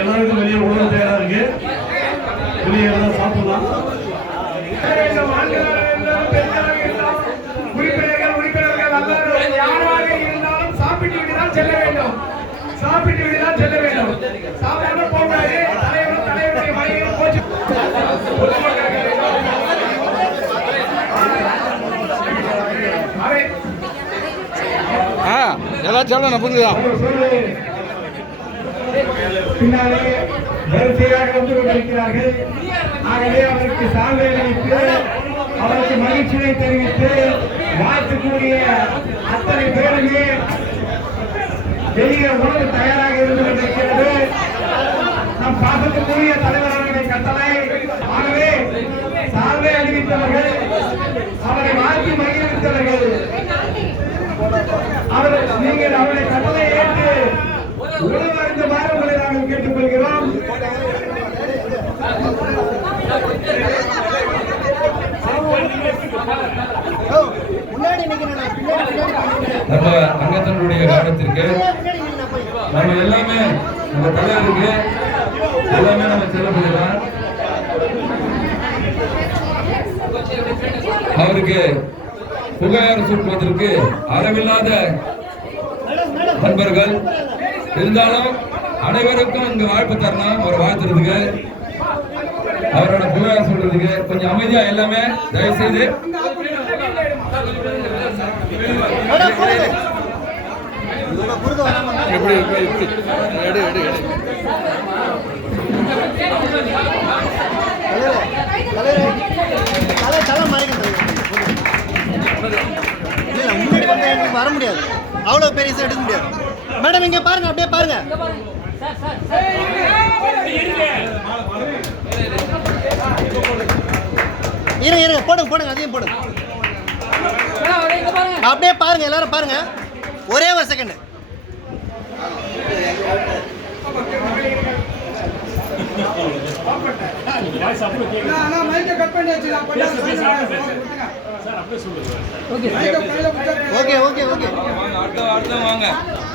எல்லாருக்கும் வெளியே உணவு தயாரா இருக்கு. வெளியே எல்லாம் சாப்பிடலாம். உறுப்பினர்கள் யாராக இருந்தாலும் சாப்பிட்டு விட்டுதான் செல்ல வேண்டும். சாப்பிட்டு விட்டுதான் செல்ல வேண்டும். சாப்பிடாம போகாது. தலைவருடைய மனைவியும் போச்சு. எல்லாம் சொல்லணும் புரியுதா? பின்னாலே வரிசையாக வந்து கொண்டிருக்கிறார்கள். ஆகவே அவருக்கு சால்வை அளித்து அவருக்கு மகிழ்ச்சியை தெரிவித்து வாழ்த்துக்கூடிய அத்தனை பேருமே வெளியே உணவு தயாராக இருந்து கொண்டிருக்கிறது. நம் பாசத்துக்குரிய தலைவர்களுடைய கட்டளை. ஆகவே சால்வை அணிவித்தவர்கள், அவரை வாழ்த்தி மகிழ்வித்தவர்கள், நீங்கள் அவருடைய கட்டளை ஏற்று உணவு அறிந்தமாறு உங்களை நாங்கள் கேட்டுக்கொள்கிறோம். நம்ம அங்கத்தினுடைய காலத்திற்கு நம்ம எல்லாமே நம்ம தலைவருக்கு எல்லாமே நம்ம செல்லப்படுகிறோம். அவருக்கு புகையாறு சூட்டுவதற்கு அளவில்லாத நண்பர்கள் இருந்தாலும் அனைவருக்கும் இங்க வாய்ப்பு தரணும். அவர் வாழ்த்துறதுக்கு, அவரோட புகையாறு சொல்றதுக்கு கொஞ்சம் அமைதியா எல்லாமே தயவு செய்து வர முடியாது. அவ்வளவு பெரிய எடுக்க முடியாது. மேடம் இங்க பாருங்க, அப்படியே பாருங்க. இருங்க போடுங்க போடுங்க, அதையும் போடுங்க. அப்படியே பாருங்க, எல்லாரும் பாருங்க. ஒரே ஒரு செகண்ட். Okay okay okay. வாங்க.